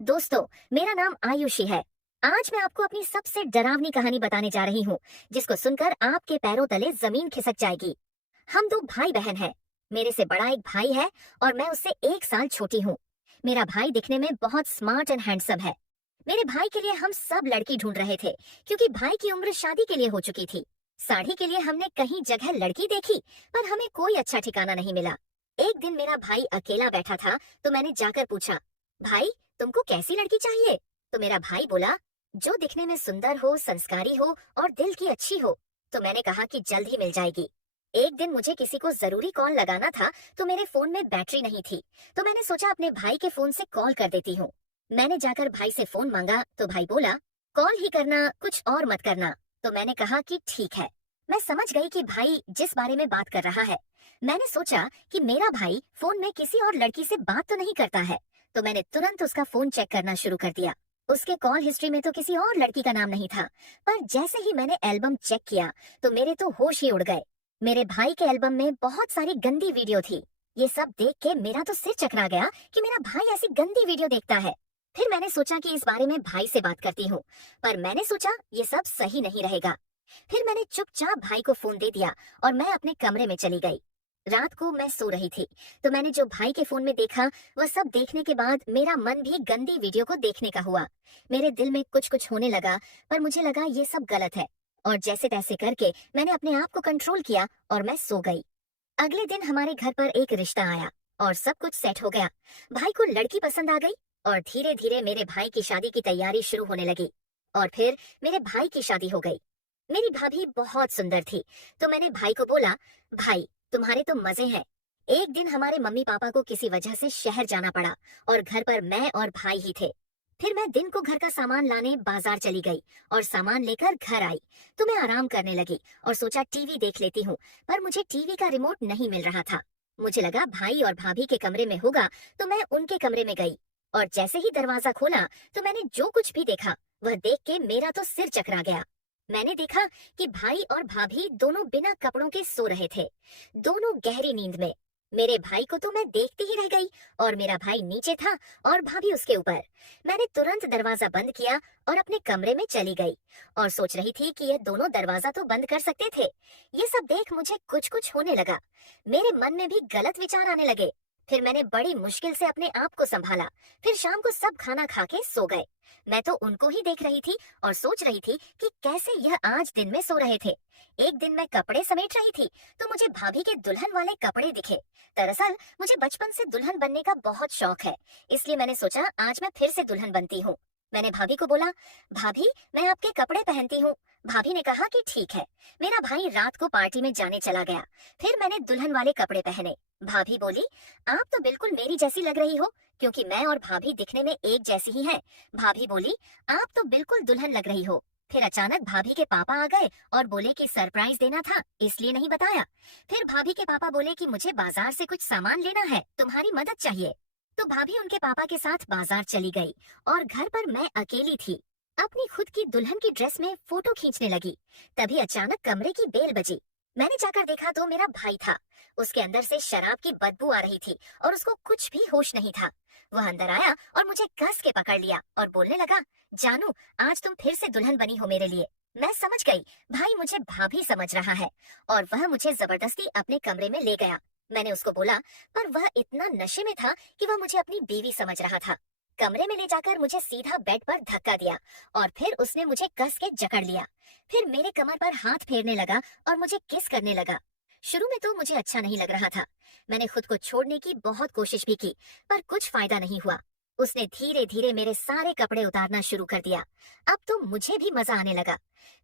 दोस्तों, मेरा नाम आयुषी है। आज मैं आपको अपनी सबसे डरावनी कहानी बताने जा रही हूँ, जिसको सुनकर आपके पैरों तले जमीन खिसक जाएगी। हम दो भाई बहन हैं। मेरे से बड़ा एक भाई है और मैं उससे 1 साल छोटी हूँ। मेरा भाई दिखने में बहुत स्मार्ट एंड हैंडसम है। मेरे भाई के लिए हम सब लड़की ढूंढ रहे थे, क्योंकि भाई की उम्र शादी के लिए हो चुकी थी। साड़ी के लिए हमने कहीं जगह लड़की देखी, पर हमें कोई अच्छा ठिकाना नहीं मिला। एक दिन मेरा भाई अकेला बैठा था, तो मैंने जाकर पूछा, भाई तुमको कैसी लड़की चाहिए? तो मेरा भाई बोला, जो दिखने में सुंदर हो, संस्कारी हो और दिल की अच्छी हो। तो मैंने कहा कि जल्द ही मिल जाएगी। एक दिन मुझे किसी को जरूरी कॉल लगाना था, तो मेरे फोन में बैटरी नहीं थी। तो मैंने सोचा अपने भाई के फोन से कॉल कर देती हूँ। मैंने जाकर भाई से फोन मांगा, तो भाई बोला, कॉल ही करना, कुछ और मत करना। तो मैंने कहा कि ठीक है। मैं समझ गई कि भाई जिस बारे में बात कर रहा है। मैंने सोचा कि मेरा भाई फोन में किसी और लड़की से बात तो नहीं करता है। तो मैंने तुरंत उसका फोन चेक करना शुरू कर दिया। उसके कॉल हिस्ट्री में तो किसी और लड़की का नाम नहीं था। पर जैसे ही मैंने एल्बम चेक किया, तो मेरे तो होश ही उड़ गए। मेरे भाई के एल्बम में बहुत सारी गंदी वीडियो थी। ये सब देख के मेरा तो सिर चकरा गया कि मेरा भाई ऐसी गंदी वीडियो देखता है। फिर मैंने सोचा कि इस बारे में भाई से बात करती हूँ, पर मैंने सोचा ये सब सही नहीं रहेगा। फिर मैंने चुपचाप भाई को फोन दे दिया और मैं अपने कमरे में चली गई। रात को मैं सो रही थी, तो मैंने जो भाई के फोन में देखा, वह सब देखने के बाद मेरा मन भी गंदी वीडियो को देखने का हुआ। मेरे दिल में कुछ कुछ होने लगा, पर मुझे लगा ये सब गलत है। और जैसे तैसे करके मैंने अपने आप को कंट्रोल किया और मैं सो गई। अगले दिन हमारे घर पर एक रिश्ता आया और सब कुछ सेट हो गया। भाई को लड़की पसंद आ गई और धीरे धीरे मेरे भाई की शादी की तैयारी शुरू होने लगी। और फिर मेरे भाई की शादी हो गई। मेरी भाभी बहुत सुंदर थी, तो मैंने भाई को बोला, भाई तुम्हारे तो मजे हैं। एक दिन हमारे मम्मी पापा को किसी वजह से शहर जाना पड़ा और घर पर मैं और भाई ही थे। फिर मैं दिन को घर का सामान लाने बाजार चली गई और सामान लेकर घर आई। तो मैं आराम करने लगी और सोचा टीवी देख लेती हूँ, पर मुझे टीवी का रिमोट नहीं मिल रहा था। मुझे लगा भाई और भाभी के कमरे में होगा, तो मैं उनके कमरे में गई। और जैसे ही दरवाजा खोला, तो मैंने जो कुछ भी देखा, वह देख के मेरा तो सिर चकरा गया। मैंने देखा कि भाई और भाभी दोनों बिना कपड़ों के सो रहे थे, दोनों गहरी नींद में। मेरे भाई को तो मैं देखती ही रह गई, और मेरा भाई नीचे था और भाभी उसके ऊपर। मैंने तुरंत दरवाजा बंद किया और अपने कमरे में चली गई और सोच रही थी कि ये दोनों दरवाजा तो बंद कर सकते थे। ये सब देख मुझे कुछ कुछ होने लगा। मेरे मन में भी गलत विचार आने लगे। फिर मैंने बड़ी मुश्किल से अपने आप को संभाला। फिर शाम को सब खाना खा के सो गए। मैं तो उनको ही देख रही थी और सोच रही थी कि कैसे यह आज दिन में सो रहे थे। एक दिन मैं कपड़े समेट रही थी, तो मुझे भाभी के दुल्हन वाले कपड़े दिखे। दरअसल मुझे बचपन से दुल्हन बनने का बहुत शौक है, इसलिए मैंने सोचा आज मैं फिर से दुल्हन बनती हूँ। मैंने भाभी को बोला, भाभी मैं आपके कपड़े पहनती हूँ। भाभी ने कहा कि ठीक है। मेरा भाई रात को पार्टी में जाने चला गया। फिर मैंने दुल्हन वाले कपड़े पहने। भाभी बोली, आप तो बिल्कुल मेरी जैसी लग रही हो, क्योंकि मैं और भाभी दिखने में एक जैसी ही हैं। भाभी बोली, आप तो बिल्कुल दुल्हन लग रही हो। फिर अचानक भाभी के पापा आ गए और बोले कि सरप्राइज देना था, इसलिए नहीं बताया। फिर भाभी के पापा बोले कि मुझे बाजार से कुछ सामान लेना है, तुम्हारी मदद चाहिए। तो भाभी उनके पापा के साथ बाजार चली गई और घर पर मैं अकेली थी। अपनी खुद की दुल्हन की ड्रेस में फोटो खींचने लगी। तभी अचानक कमरे की बेल बजी। मैंने जाकर देखा तो मेरा भाई था। उसके अंदर से शराब की बदबू आ रही थी और उसको कुछ भी होश नहीं था। वह अंदर आया और मुझे कस के पकड़ लिया और बोलने लगा, जानू आज तुम फिर से दुल्हन बनी हो मेरे लिए। मैं समझ गई, भाई मुझे भाभी समझ रहा है, और वह मुझे जबरदस्ती अपने कमरे में ले गया। मैंने उसको बोला, पर वह इतना नशे में था कि वह मुझे अपनी बीवी समझ रहा था। कमरे में ले जाकर मुझे सीधा बेड पर धक्का दिया और फिर उसने मुझे कस के जकड़ लिया। फिर मेरे कमर पर हाथ फेरने लगा और मुझे किस करने लगा। शुरू में तो मुझे अच्छा नहीं लग रहा था। मैंने खुद को छोड़ने की बहुत कोशिश भी की, पर कुछ फायदा नहीं हुआ। उसने धीरे धीरे मेरे सारे कपड़े उतारना शुरू कर दिया। अब तो मुझे भी मजा आने लगा।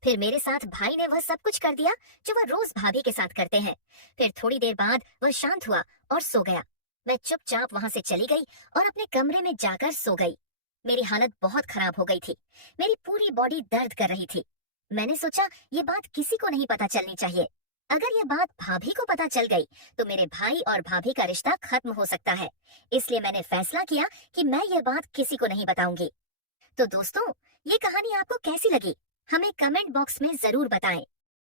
फिर मेरे साथ भाई ने वह सब कुछ कर दिया जो वह रोज भाभी के साथ करते हैं। फिर थोड़ी देर बाद वह शांत हुआ और सो गया। मैं चुपचाप वहां से चली गई और अपने कमरे में जाकर सो गई। मेरी हालत बहुत खराब हो गई थी। मेरी पूरी बॉडी दर्द कर रही थी। मैंने सोचा ये बात किसी को नहीं पता चलनी चाहिए। अगर ये बात भाभी को पता चल गई, तो मेरे भाई और भाभी का रिश्ता खत्म हो सकता है। इसलिए मैंने फैसला किया कि मैं ये बात किसी को नहीं बताऊंगी। तो दोस्तों, ये कहानी आपको कैसी लगी? हमें कमेंट बॉक्स में जरूर बताएं।